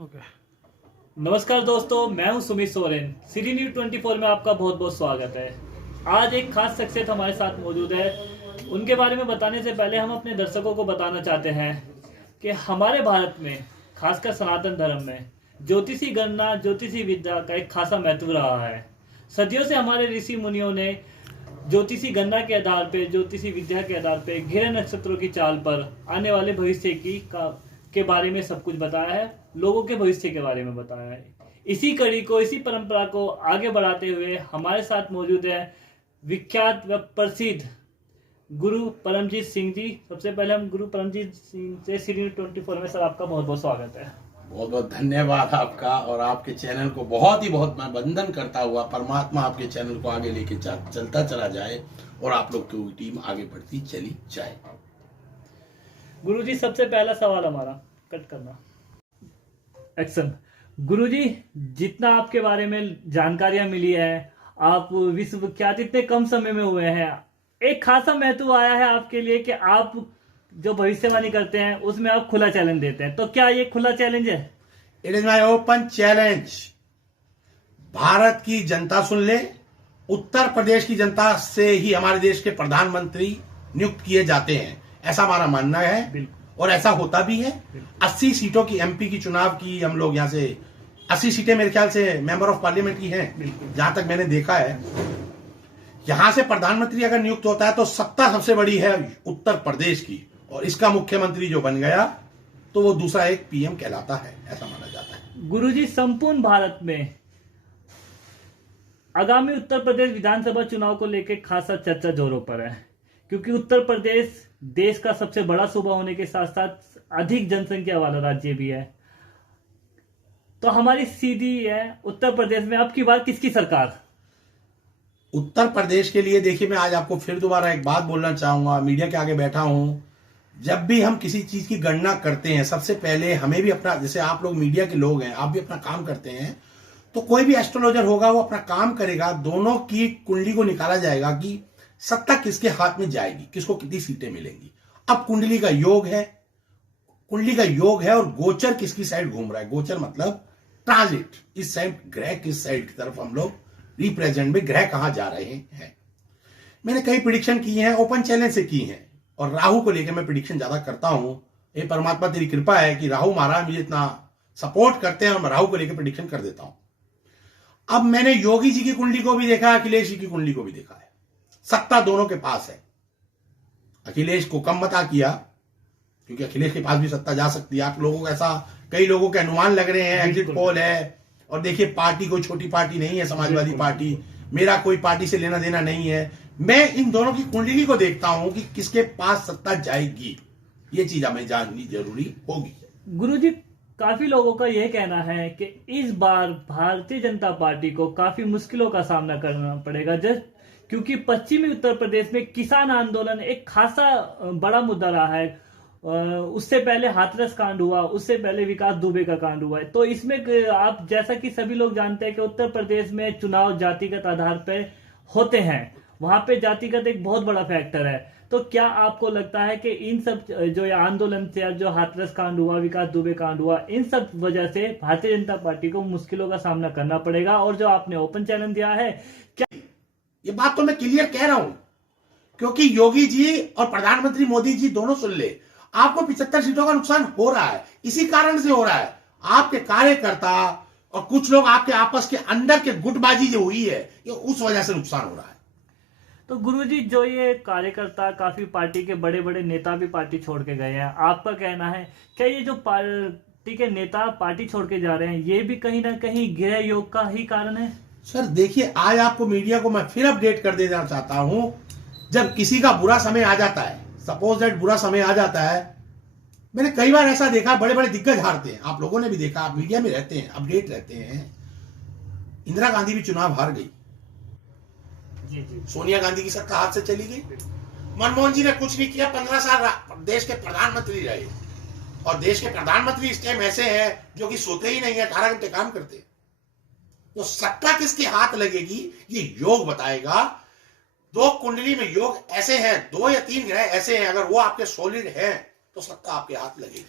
Okay. नमस्कार दोस्तों, मैं हूं सुमित सोरेन। सिटी न्यूज 24 में आपका बहुत बहुत स्वागत है। आज एक खास शख्सियत हमारे साथ मौजूद है। उनके बारे में बताने से पहले हम अपने दर्शकों को बताना चाहते हैं कि हमारे भारत में, खासकर सनातन धर्म में, ज्योतिषी गणना, ज्योतिषी विद्या का एक खासा महत्व रहा है। सदियों से हमारे ऋषि मुनियों ने ज्योतिषी गणना के आधार पे, ज्योतिषी विद्या के आधार पे, ग्रह नक्षत्रों की चाल पर आने वाले भविष्य के बारे में सब कुछ बताया है, लोगों के भविष्य के बारे में बताया है। इसी कड़ी को, इसी परंपरा को आगे बढ़ाते हुए हमारे साथ मौजूद है विख्यात व प्रसिद्ध गुरु परमजीत सिंह जी। सबसे पहले हम गुरु परमजीत सिंह से सिटी 24 में सर आपका बहुत बहुत स्वागत है। बहुत बहुत धन्यवाद आपका, और आपके चैनल को बहुत मैं वंदन करता हुआ, परमात्मा आपके चैनल को आगे लेके चलता चला जाए और आप लोग की टीम आगे बढ़ती चली जाए। गुरुजी, सबसे पहला सवाल हमारा, कट करना, एक्शन। गुरुजी, जितना आपके बारे में जानकारियां मिली है, आप विश्व विख्यात इतने कम समय में हुए हैं, एक खासा महत्व आया है आपके लिए कि आप जो भविष्यवाणी करते हैं उसमें आप खुला चैलेंज देते हैं। तो क्या ये खुला चैलेंज है? It is my open challenge. Bharat की जनता सुन ले, उत्तर प्रदेश की जनता से ही हमारे देश के प्रधानमंत्री नियुक्त किए जाते हैं, ऐसा हमारा मानना है और ऐसा होता भी है। 80 सीटों की एमपी की चुनाव की हम लोग यहाँ से 80 सीटें मेरे ख्याल से मेंबर ऑफ पार्लियामेंट की हैं, जहां तक मैंने देखा है। यहां से प्रधानमंत्री अगर नियुक्त होता है तो सत्ता सबसे बड़ी है उत्तर प्रदेश की, और इसका मुख्यमंत्री जो बन गया तो वो दूसरा एक पीएम कहलाता है, ऐसा माना जाता है। गुरुजी, संपूर्ण भारत में आगामी उत्तर प्रदेश विधानसभा चुनाव को लेकर खासा चर्चा जोरों पर है, क्योंकि उत्तर प्रदेश देश का सबसे बड़ा सूबा होने के साथ साथ अधिक जनसंख्या वाला राज्य भी है। तो हमारी सीधी है, उत्तर प्रदेश में अब की बार किसकी सरकार? उत्तर प्रदेश के लिए देखिए, मैं आज आपको फिर दोबारा एक बात बोलना चाहूंगा, मीडिया के आगे बैठा हूं। जब भी हम किसी चीज की गणना करते हैं, सबसे पहले हमें भी अपना, जैसे आप लोग मीडिया के लोग हैं, आप भी अपना काम करते हैं, तो कोई भी एस्ट्रोलॉजर होगा वो अपना काम करेगा, दोनों की कुंडली को निकाला जाएगा कि सत्ता किसके हाथ में जाएगी, किसको कितनी सीटें मिलेंगी। अब कुंडली का योग है, और गोचर किसकी साइड घूम रहा है। गोचर मतलब ट्रांजिट, इस साइड ग्रह किस साइड की तरफ हम लोग रिप्रेजेंट में ग्रह कहां जा रहे हैं। मैंने कई प्रिडिक्शन की हैं, ओपन चैलेंज से की हैं, और राहु को लेकर मैं प्रिडिक्शन ज्यादा करता हूं। ये परमात्मा तेरी कृपा है कि राहु महाराज मुझे इतना सपोर्ट करते हैं और मैं राहु को लेकर प्रिडिक्शन कर देता हूं। अब मैंने योगी जी की कुंडली को भी देखा, अखिलेश जी की कुंडली को भी देखा है। सत्ता दोनों के पास है। अखिलेश को कम मता किया, क्योंकि अखिलेश के पास भी सत्ता जा सकती है। आप लोगों को ऐसा, कई लोगों के अनुमान लग रहे हैं, एग्जिट पोल है, और देखिए पार्टी कोई छोटी पार्टी नहीं है, समाजवादी पार्टी, मेरा कोई पार्टी से लेना देना नहीं है। मैं इन दोनों की कुंडली को देखता हूं कि किसके पास सत्ता जाएगी, ये चीज हमें जाननी जरूरी होगी। गुरुजी, काफी लोगों का यह कहना है कि इस बार भारतीय जनता पार्टी को काफी मुश्किलों का सामना करना पड़ेगा, क्योंकि पश्चिमी उत्तर प्रदेश में किसान आंदोलन एक खासा बड़ा मुद्दा रहा है। उससे पहले हाथरस कांड हुआ, उससे पहले विकास दुबे का कांड हुआ है। तो इसमें आप, जैसा कि सभी लोग जानते हैं कि उत्तर प्रदेश में चुनाव जातिगत आधार पर होते हैं, वहां पे जातिगत एक बहुत बड़ा फैक्टर है। तो क्या आपको लगता है कि इन सब जो ये आंदोलन से, जो हाथरस कांड हुआ, विकास दुबे कांड हुआ, इन सब वजह से भारतीय जनता पार्टी को मुश्किलों का सामना करना पड़ेगा? और जो आपने ओपन चैलेंज दिया है, क्या ये बात तो मैं क्लियर कह रहा हूं, क्योंकि योगी जी और प्रधानमंत्री मोदी जी दोनों सुन ले, आपको 75 सीटों का नुकसान हो रहा है। इसी कारण से हो रहा है, आपके कार्यकर्ता और कुछ लोग आपके आपस के अंदर के गुटबाजी जो हुई है, ये उस वजह से नुकसान हो रहा है। तो गुरुजी, जो ये कार्यकर्ता, काफी पार्टी के बड़े बड़े नेता भी पार्टी छोड़ के गए हैं, आपका कहना है क्या ये जो पार्टी के नेता पार्टी छोड़ के जा रहे हैं, ये भी कहीं ना कहीं ग्रह योग का ही कारण है? सर देखिए, आज आपको मीडिया को मैं फिर अपडेट कर देना चाहता हूं। जब किसी का बुरा समय आ जाता है, सपोज दैट बुरा समय आ जाता है, मैंने कई बार ऐसा देखा, बड़े बड़े दिग्गज हारते हैं, आप लोगों ने भी देखा, आप मीडिया में रहते हैं, अपडेट रहते हैं। इंदिरा गांधी भी चुनाव हार गई, जी। सोनिया गांधी की सत्ता हाथ से चली गई। मनमोहन जी ने कुछ नहीं किया, 15 साल देश के प्रधानमंत्री रहे, और देश के प्रधानमंत्री इस टाइम ऐसे हैं जो कि सोते ही नहीं है, 18 घंटे काम करते हैं। तो सत्ता किसके हाथ लगेगी, ये योग बताएगा। दो कुंडली में योग ऐसे हैं, 2 या 3 ग्रह ऐसे हैं, अगर वो आपके सॉलिड हैं तो सत्ता आपके हाथ लगेगी।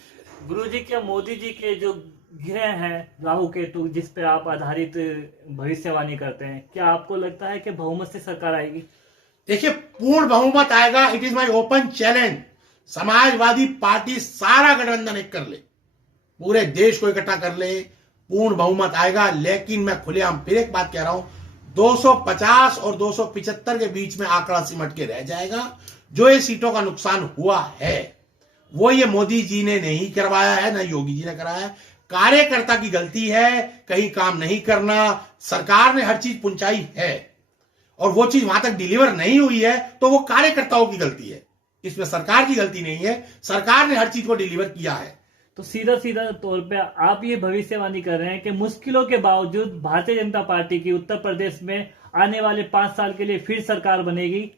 गुरुजी, क्या मोदी जी के जो ग्रह है राहु केतु जिस पे आप आधारित भविष्यवाणी करते हैं, क्या आपको लगता है कि बहुमत से सरकार आएगी? देखिए, पूर्ण बहुमत आएगा, it is my open challenge. Samajwadi party सारा गठबंधन एक कर ले, पूरे देश को इकट्ठा कर ले, पूर्ण बहुमत आएगा। लेकिन मैं खुलेआम फिर एक बात कह रहा हूं, 250 और 275 के बीच में आंकड़ा सिमट के रह जाएगा। जो ये सीटों का नुकसान हुआ है वो ये मोदी जी ने नहीं करवाया है, ना योगी जी ने कराया है। कार्यकर्ता की गलती है, कहीं काम नहीं करना। सरकार ने हर चीज पहुंचाई है और वो चीज वहां तक डिलीवर नहीं हुई है तो वो कार्यकर्ताओं की गलती है, इसमें सरकार की गलती नहीं है। सरकार ने हर चीज को डिलीवर किया है। तो सीधा सीधा तौर पे आप ये भविष्यवाणी कर रहे हैं कि मुश्किलों के बावजूद भारतीय जनता पार्टी की उत्तर प्रदेश में आने वाले 5 साल के लिए फिर सरकार बनेगी?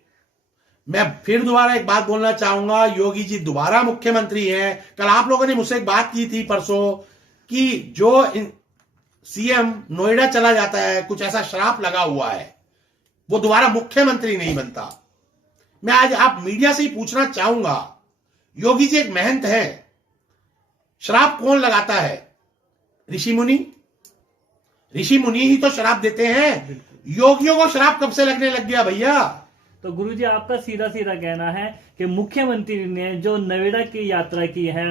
मैं फिर दोबारा एक बात बोलना चाहूंगा, योगी जी दोबारा मुख्यमंत्री हैं। कल आप लोगों ने मुझसे एक बात की थी परसों कि जो सीएम नोएडा चला जाता है, कुछ ऐसा श्राप लगा हुआ है, वो दोबारा मुख्यमंत्री नहीं बनता। मैं आज आप मीडिया से ही पूछना चाहूंगा, योगी जी एक महंत है, श्राप कौन लगाता है? ऋषि मुनि। ऋषि मुनि ही तो श्राप देते हैं। योगियों को श्राप कब से लगने लग गया भैया? तो गुरुजी आपका सीधा सीधा कहना है कि मुख्यमंत्री ने जो नोएडा की यात्रा की है,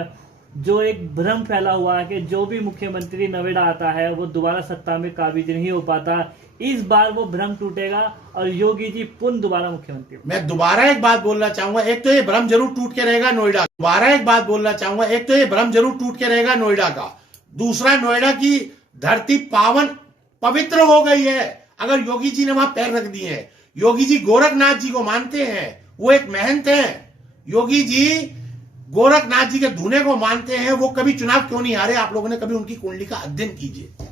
जो एक भ्रम फैला हुआ है कि जो भी मुख्यमंत्री नोएडा आता है वो दोबारा सत्ता में काबिज नहीं हो पाता, इस बार वो भ्रम टूटेगा और योगी जी पुनः दोबारा मुख्यमंत्री। मैं दोबारा एक बात बोलना चाहूंगा, एक तो ये भ्रम जरूर टूट के रहेगा नोएडा। दोबारा एक बात बोलना चाहूंगा, एक तो ये भ्रम जरूर टूट के रहेगा नोएडा का। दूसरा, नोएडा की धरती पावन पवित्र हो गई है अगर योगी जी ने वहां पैर रख दिए हैं। योगी जी गोरखनाथ जी को मानते हैं, वो एक महंत हैं। योगी जी गोरखनाथ जी के धुने को मानते हैं, वो कभी चुनाव क्यों नहीं हारे? आप लोगों ने कभी उनकी कुंडली का अध्ययन कीजिए।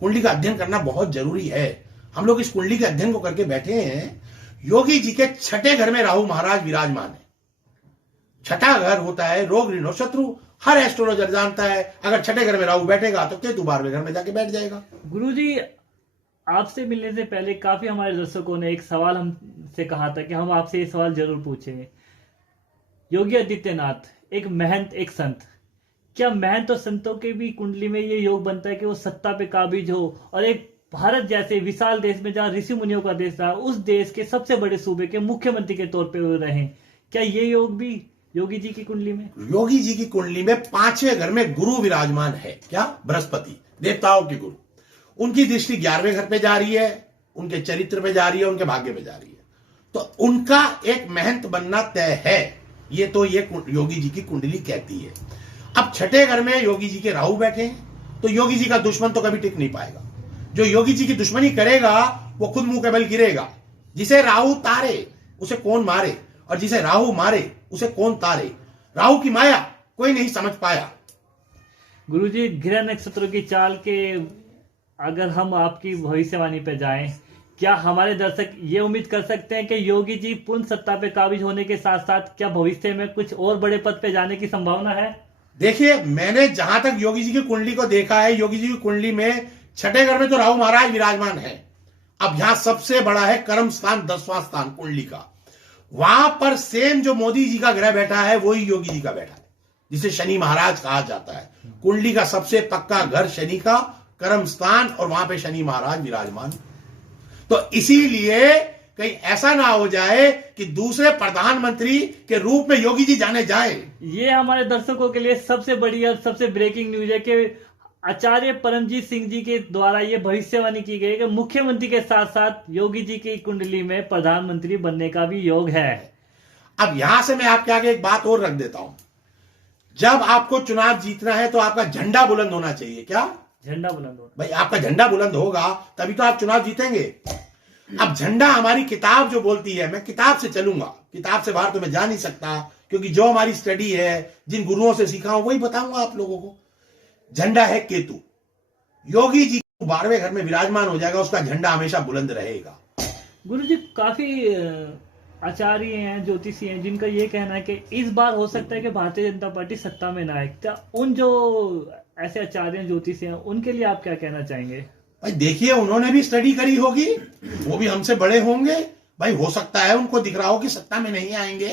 कुंडली का अध्ययन करना बहुत जरूरी है। हम लोग इस कुंडली के अध्ययन को करके बैठे हैं। योगी जी के छठे घर में राहु महाराज विराजमान है। छठा घर होता है रोग ऋण और शत्रु। हर एस्ट्रोलॉजर जानता है अगर छठे घर में राहु बैठेगा तो केतु 12वें घर में जाके बैठ जाएगा। गुरुजी, आपसे मिलने से पहले काफी हमारे दर्शकों ने एक सवाल हमसे कहा था कि हम आपसे ये सवाल जरूर पूछेंगे। योगी आदित्यनाथ एक महंत, एक संत, क्या महंत और संतों के भी कुंडली में ये योग बनता है कि वो सत्ता पे काबिज हो और एक भारत जैसे विशाल देश में जहां ऋषि मुनियों का देश था, उस देश के सबसे बड़े सूबे के मुख्यमंत्री के तौर पे वो रहें? क्या ये योग भी योगी जी की कुंडली में? योगी जी की कुंडली में 5वें घर में गुरु विराजमान है। क्या? बृहस्पति, देवताओं के गुरु। उनकी दृष्टि 11वें घर पे जा रही है, उनके चरित्र पे जा रही है, उनके भाग्य पे जा रही है। तो उनका एक महंत बनना तय है। ये तो ये योगी जी की कुंडली कहती है। अब छठे घर में योगी जी के राहु बैठे हैं तो योगी जी का दुश्मन तो कभी टिक नहीं पाएगा। जो योगी जी की दुश्मनी करेगा वो खुद मुंह के बल गिरेगा। जिसे राहु तारे उसे कौन मारे, और जिसे राहु मारे उसे कौन तारे। राहु की माया कोई नहीं समझ पाया। गुरुजी, ग्रह नक्षत्रों की चाल के अगर हम आपकी भविष्यवाणी पे जाएं, क्या हमारे दर्शक ये उम्मीद कर सकते हैं कि योगी जी पूर्ण सत्ता पे काबिज होने के साथ साथ क्या भविष्य में कुछ और बड़े पद पे जाने की संभावना है? देखिए, मैंने जहां तक योगी जी की कुंडली को देखा है, योगी जी की कुंडली में छठे घर में तो राहु महाराज विराजमान है। अब यहां सबसे बड़ा है कर्म स्थान, 10वां स्थान कुंडली का। वहां पर सेम जो मोदी जी का ग्रह बैठा है वही योगी जी का बैठा है, जिसे शनि महाराज कहा जाता है। कुंडली का सबसे पक्का घर शनि का कर्म स्थान, और वहां पे शनि महाराज विराजमान। तो इसीलिए कहीं ऐसा ना हो जाए कि दूसरे प्रधानमंत्री के रूप में योगी जी जाने जाए। ये हमारे दर्शकों के लिए सबसे बड़ी और सबसे ब्रेकिंग न्यूज है कि आचार्य परमजीत सिंह जी के द्वारा ये भविष्यवाणी की गई कि मुख्यमंत्री के साथ साथ योगी जी की कुंडली में प्रधानमंत्री बनने का भी योग है। अब यहां से मैं आपके आगे एक बात और रख देता हूं। जब आपको चुनाव जीतना है तो आपका झंडा बुलंद होना चाहिए। क्या? झंडा बुलंद होना। भाई, आपका झंडा बुलंद होगा तभी तो आप चुनाव जीतेंगे। अब झंडा हमारी किताब जो बोलती है, मैं किताब से चलूंगा, किताब से बाहर तो मैं जा नहीं सकता, क्योंकि जो हमारी स्टडी है, जिन गुरुओं से सीखा हूं वही बताऊंगा आप लोगों को। झंडा है केतु। योगी जी 12वें घर में विराजमान हो जाएगा, उसका झंडा हमेशा बुलंद रहेगा। गुरुजी, काफी आचार्य हैं, ज्योतिषी हैं, जिनका ये कहना है कि इस बार हो सकता है कि भारतीय जनता पार्टी सत्ता में ना आए। क्या उन जो ऐसे आचार्य ज्योतिषी हैं उनके लिए आप क्या कहना चाहेंगे? भाई देखिए, उन्होंने भी स्टडी करी होगी, वो भी हमसे बड़े होंगे। भाई हो सकता है उनको दिख रहा हो कि सत्ता में नहीं आएंगे,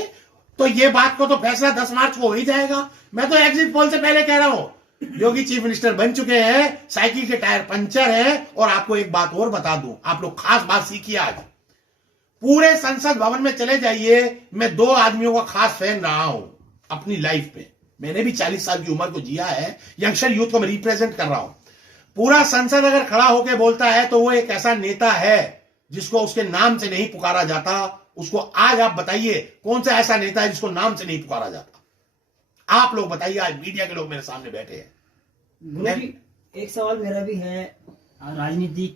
तो ये बात को तो फैसला 10 मार्च को हो ही जाएगा। मैं तो एग्जिट पोल से पहले कह रहा हूं, योगी चीफ मिनिस्टर बन चुके हैं, साइकिल के टायर पंचर हैं। और आपको एक बात और बता दूं, आप लोग खास बात सीखिए आज, पूरे संसद भवन में चले जाइए, मैं 2 आदमियों का खास फैन रहा हूं अपनी लाइफ में। मैंने भी 40 साल की उम्र को जिया है, यंगस्टर यूथ को मैं रिप्रेजेंट कर रहा हूं। पूरा संसद अगर खड़ा होकर बोलता है तो वो एक ऐसा नेता है जिसको उसके नाम से नहीं पुकारा जाता। उसको आज आप बताइए कौन सा ऐसा नेता है जिसको नाम से नहीं पुकारा जाता? आप लोग बताइए, आज मीडिया के लोग मेरे सामने बैठे हैं। गुरुजी, एक सवाल मेरा भी है। राजनीति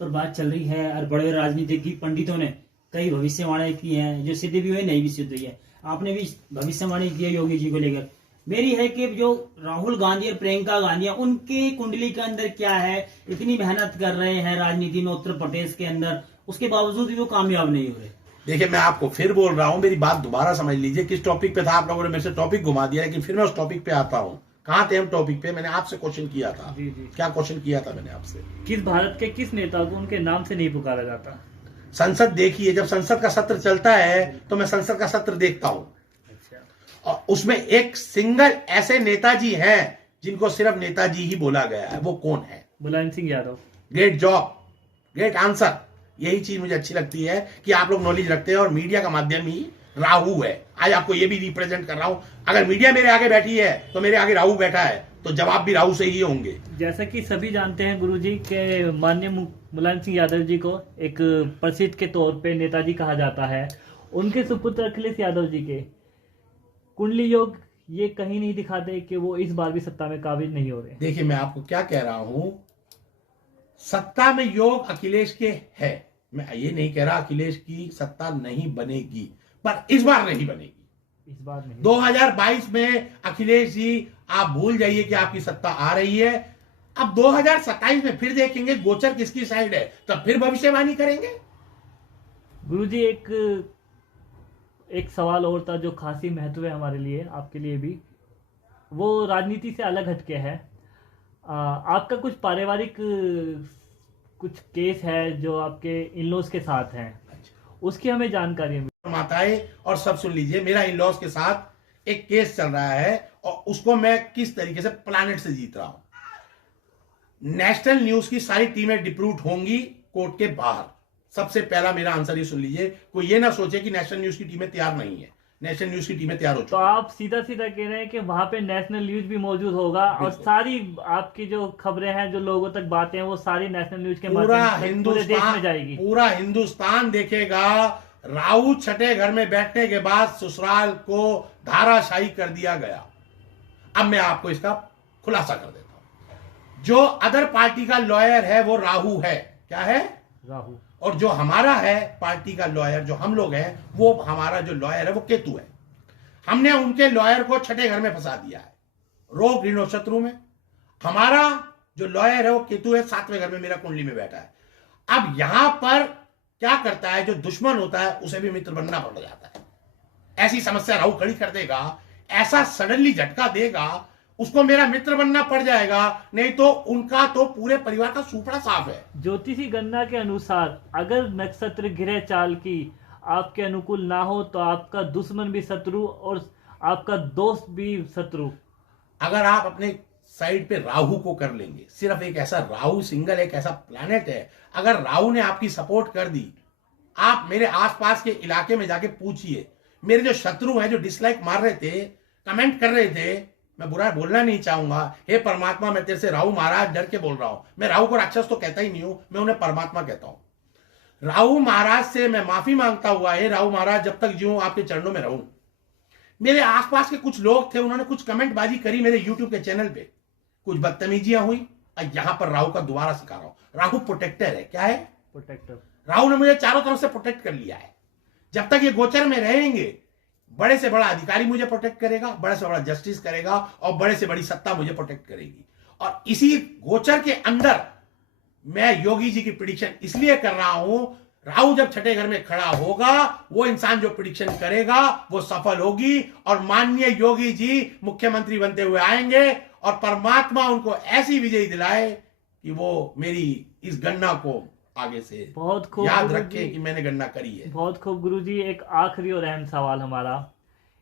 पर बात चल रही है और बड़े राजनीतिक पंडितों ने कई भविष्यवाणी की हैं, जो सिद्ध भी हुई, नहीं भी सिद्ध हुई है। आपने भी भविष्यवाणी की है योगी जी को लेकर। मेरी है कि जो राहुल गांधी और प्रियंका गांधी है, उनकी कुंडली के अंदर क्या है? इतनी मेहनत कर रहे हैं राजनीति में उत्तर प्रदेश के अंदर, उसके बावजूद भी वो कामयाब नहीं हो रहे। देखिए, मैं आपको फिर बोल रहा हूं, मेरी बात दोबारा समझ लीजिए। किस टॉपिक पे था? आप लोगों ने मेरे से टॉपिक घुमा दिया, लेकिन फिर मैं उस टॉपिक पे आता हूं। कहां थे हम टॉपिक पे? मैंने आपसे क्वेश्चन किया था। जी जी। क्या क्वेश्चन किया था मैंने आपसे? किस भारत के किस नेता को उनके नाम से नहीं पुकारा जाता? संसद देखिए, जब संसद का सत्र चलता है तो मैं संसद का सत्र देखता हूं, और उसमें एक सिंगल ऐसे नेताजी हैं जिनको सिर्फ नेताजी ही बोला गया है। वो कौन है? Mulayam Singh Yadav. Great job, great answer. यही चीज मुझे अच्छी लगती है कि आप लोग नॉलेज रखते हैं, और मीडिया का माध्यम ही राहु है। आज आपको ये भी रिप्रेजेंट कर रहा हूं। अगर मीडिया मेरे आगे बैठी है तो मेरे आगे राहु बैठा है, तो जवाब भी राहु से ही होंगे। जैसा कि सभी जानते हैं गुरुजी के माननीय मुलायम सिंह यादव जी को एक प्रसिद्ध के तौर पे नेताजी कहा जाता है। उनके सुपुत्र अखिलेश यादव जी के कुंडली योग ये कहीं नहीं दिखाते कि वो इस बार भी सत्ता में काबिज नहीं हो रहे। देखिए, मैं आपको क्या कह रहा हूं, सत्ता में योग अखिलेश के है। मैं ये नहीं कह रहा अखिलेश की सत्ता नहीं बनेगी, पर इस बार नहीं बनेगी। इस बार नहीं। 2022 में अखिलेश जी, आप भूल जाइए कि आपकी सत्ता आ रही है। अब 2027 में फिर देखेंगे गोचर किसकी साइड है, तब फिर भविष्यवाणी करेंगे। गुरुजी, एक सवाल और था जो खासी महत्व है हमारे लिए, आपके लिए भी। वो राजनीति से अलग हटके है। आपका कुछ पारिवारिक कुछ केस है जो आपके इन-लॉज के साथ हैं, उसकी हमें जानकारी है। माताएं और सब सुन लीजिए, मेरा इन लॉज के साथ एक केस चल रहा है, और उसको मैं किस तरीके से प्लानेट से जीत रहा हूं। नेशनल न्यूज की सारी टीमें डिप्रूट होंगी कोर्ट के बाहर। सबसे पहला मेरा आंसर ये सुन लीजिए, कोई ये ना सोचे कि नेशनल न्यूज की टीमें तैयार नहीं है। नेशनल न्यूज की टीमें तैयार हो चुकी तो आप सीधा सीधा कह रहे हैं कि वहां पे नेशनल न्यूज भी मौजूद होगा, और सारी आपकी जो खबरें हैं, जो लोगों तक बातें हैं, वो सारी नेशनल न्यूज के माध्यम से पूरे देश में जाएगी। पूरा हिंदुस्तान देखेगा। राउत छठे घर में बैठने के बाद ससुराल को धाराशाही कर दिया गया। अब मैं आपको इसका खुलासा कर देता हूं। जो अदर पार्टी का लॉयर है वो राहु है। क्या है? राहु। और जो हमारा है पार्टी का लॉयर, जो हम लोग हैं, वो हमारा जो लॉयर है वो केतु है। हमने उनके लॉयर को छठे घर में फंसा दिया है, रोग ऋण और शत्रु में। हमारा जो लॉयर है वो केतु है, 7वें घर में मेरा कुंडली में बैठा है। अब यहां पर क्या करता है, जो दुश्मन होता है उसे भी मित्र बनना पड़ जाता है। ऐसी समस्या राहु खड़ी कर देगा, ऐसा सडनली झटका देगा, उसको मेरा मित्र बनना पड़ जाएगा। नहीं तो उनका तो पूरे परिवार का सुपड़ा साफ है। ज्योतिषी गणना के अनुसार अगर नक्षत्र गृह चाल की आपके अनुकूल ना हो तो आपका दुश्मन भी शत्रु और आपका दोस्त भी शत्रु। अगर आप अपने साइड पे राहु को कर लेंगे, सिर्फ एक ऐसा राहु सिंगल एक ऐसा प्लैनेट है, अगर राहु ने आपकी सपोर्ट कर दी, आप मेरे आसपास के इलाके में जाके पूछिए, मेरे जो शत्रु हैं, जो डिसलाइक मार रहे थे, कमेंट कर रहे थे, मैं बुरा बोलना नहीं चाहूंगा, हे परमात्मा मैं तेरे से राहु महाराज डर के बोल रहा हूं। मैं राहु को राक्षस तो कहता ही नहीं हूं, मैं उन्हें परमात्मा कहता हूं। राहु महाराज से मैं माफी मांगता हुआ, हे राहु महाराज जब तक जीऊं आपके चरणों में रहूं। मेरे आसपास के कुछ लोग थे, उन्होंने कुछ कमेंट बाजी करी मेरे यूट्यूब के चैनल पे, कुछ बदतमीजियां हुई, और यहां पर राहु का दोबारा सिखा रहा हूं। राहु प्रोटेक्टर है। क्या है? प्रोटेक्टर। राहु ने मुझे चारों तरफ से प्रोटेक्ट कर लिया है। जब तक ये गोचर में रहेंगे, बड़े से बड़ा अधिकारी मुझे प्रोटेक्ट करेगा, बड़े से बड़ा जस्टिस करेगा, और बड़े से बड़ी सत्ता मुझे प्रोटेक्ट करेगी। और इसी गोचर के अंदर मैं योगी जी की प्रिडिक्शन इसलिए कर रहा हूं, राहु जब छठे घर में खड़ा होगा, वो इंसान जो प्रिडिक्शन करेगा वो सफल होगी, और माननीय योगी जी मुख्यमंत्री बनते हुए आएंगे, और परमात्मा उनको ऐसी विजय दिलाए कि वो मेरी इस गणना को आगे से बहुत खूब याद रखे कि मैंने गणना करी है। बहुत खूब गुरुजी। एक आखिरी और अहम सवाल हमारा,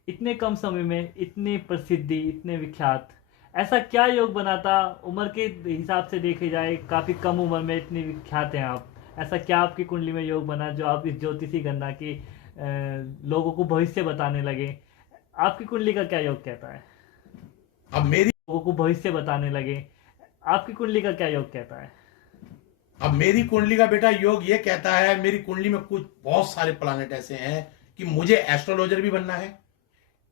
इतने कम समय में इतनी प्रसिद्धि, इतने विख्यात ऐसा क्या योग बनाता, उम्र के हिसाब से देखे जाए काफी कम उम्र में इतनी विख्यात हैं आप, ऐसा क्या आपकी कुंडली में योग बना जो आप इस ज्योतिषी गणना की लोगों को भविष्य बताने लगे? आपकी कुंडली का क्या योग कहता है? अब मेरी लोगों को भविष्य बताने लगे, आपकी कुंडली का क्या योग कहता है? अब मेरी कुंडली का बेटा योग ये कहता है, मेरी कुंडली में कुछ बहुत सारे प्लानेट ऐसे हैं कि मुझे एस्ट्रोलॉजर भी बनना है,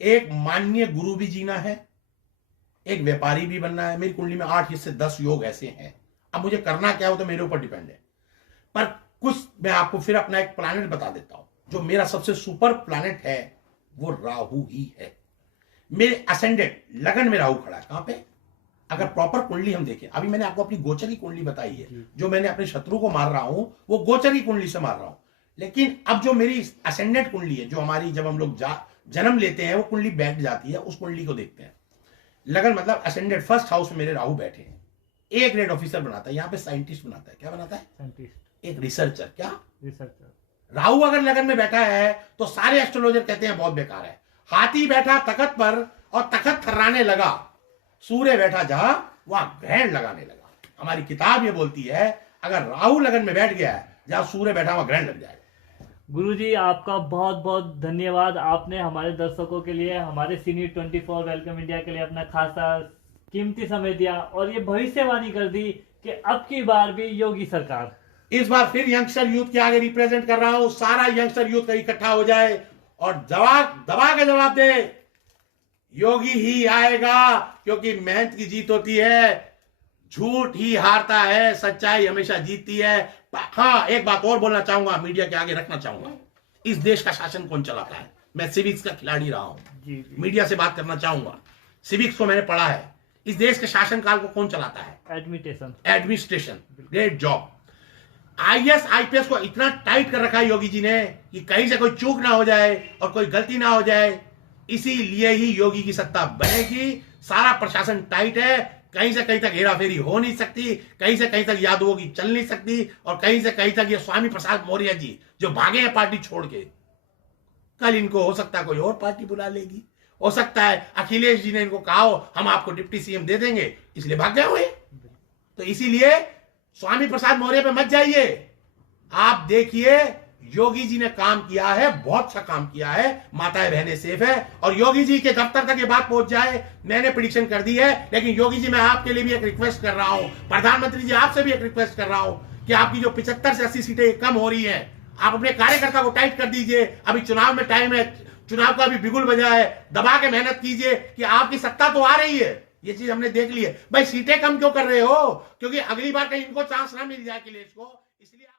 एक माननीय गुरु भी जीना है, एक व्यापारी भी बनना है। मेरी कुंडली में 8 से 10 योग ऐसे हैं। अब मुझे करना क्या हो तो मेरे ऊपर डिपेंड है, पर कुछ मैं आपको फिर अपना एक प्लानेट बता देता हूं। जो मेरा सबसे सुपर प्लानेट है वो राहु ही है। मेरे असेंडेंट लगन में राहु खड़ा है। कहां पे? अगर प्रॉपर कुंडली हम देखें, अभी मैंने आपको अपनी गोचर की कुंडली बताई है, जो मैंने अपने शत्रु को मार रहा हूं वो गोचर की कुंडली से मार रहा हूं। लेकिन अब जो मेरी असेंडेंट कुंडली है, जो हमारी जब हम लोग जन्म लेते हैं वो कुंडली बैठ जाती है, उस कुंडली को देखते हैं। लगन मतलब असेंडेंट फर्स्ट हाउस में मेरे राहु बैठे हैं। ए ग्रेड ऑफिसर बनाता है, यहां पे साइंटिस्ट बनाता है। क्या बनाता है? साइंटिस्ट, एक रिसर्चर। क्या? रिसर्चर। राहु अगर लगन में बैठा है तो सारे एस्ट्रोलॉजर कहते हैं बहुत बेकार है। हाथी बैठा तखत पर और तखत थर्राने लगा, सूर्य बैठा जहां वहां ग्रहण लगाने लगा। हमारी किताब ये बोलती है अगर राहु लगन में बैठ गया है, जहां सूर्य बैठा वहां ग्रहण लग जाएगा। गुरुजी आपका बहुत बहुत धन्यवाद। आपने हमारे दर्शकों के लिए, हमारे सीनियर 24 वेलकम इंडिया के लिए अपना खासा कीमती समय दिया और ये भविष्यवाणी कर दी कि अब की बार भी योगी सरकार। इस बार फिर यंगस्टर यूथ के आगे रिप्रेजेंट कर रहा हूं। सारा यंगस्टर यूथ का इकट्ठा हो जाए और दबा के जवाब दे, योगी ही आएगा, क्योंकि मेहनत की जीत होती है, झूठ ही हारता है, सच्चाई हमेशा जीतती है। हाँ, एक बात और बोलना चाहूंगा, मीडिया के आगे रखना चाहूंगा। इस देश का शासन कौन चलाता है? मैं सिविक्स का खिलाड़ी रहा हूं, मीडिया से बात करना चाहूंगा। सिविक्स को मैंने पढ़ा है। इस देश के शासनकाल को कौन चलाता है? Administration. Great job. IAS IPS को इतना टाइट कर रखा है योगी जी ने कि कहीं से कोई चूक ना हो जाए और कोई गलती ना हो जाए, इसीलिए ही योगी की सत्ता बनेगी। सारा प्रशासन टाइट है, कहीं से कहीं तक हेराफेरी हो नहीं सकती, कहीं से कहीं तक यादवों की चल नहीं सकती, और कहीं से कहीं तक ये स्वामी प्रसाद मौर्य जी जो भागे हैं पार्टी छोड़ के, कल इनको हो सकता है कोई और पार्टी बुला लेगी। हो सकता है अखिलेश जी ने इनको कहा हो हम आपको डिप्टी सीएम दे देंगे, इसलिए भाग गए हुए। तो इसीलिए स्वामी प्रसाद मौर्य पे मत जाइए, आप देखिए योगी जी ने काम किया है, बहुत अच्छा काम किया है। माताएं बहनें सेफ है और योगी जी के दफ्तर तक ये बात पहुंच जाए। मैंने प्रेडिक्शन कर दी है, लेकिन योगी जी मैं आपके लिए भी एक रिक्वेस्ट कर रहा हूं, प्रधानमंत्री जी आपसे भी एक रिक्वेस्ट कर रहा हूं कि आपकी जो 75 से 80 सीटें कम हो रही हैं, आप अपने कार्यकर्ता को टाइट कर दीजिए। अभी चुनाव में टाइम है, चुनाव का भी बिगुल बजा है, दबा के मेहनत कीजिए कि आपकी सत्ता तो आ रही है। ये चीज हमने देख ली है। भाई सीटें कम क्यों कर रहे हो? क्योंकि अगली बार कहीं इनको चांस ना मिल जाए अखिलेश को, इसलिए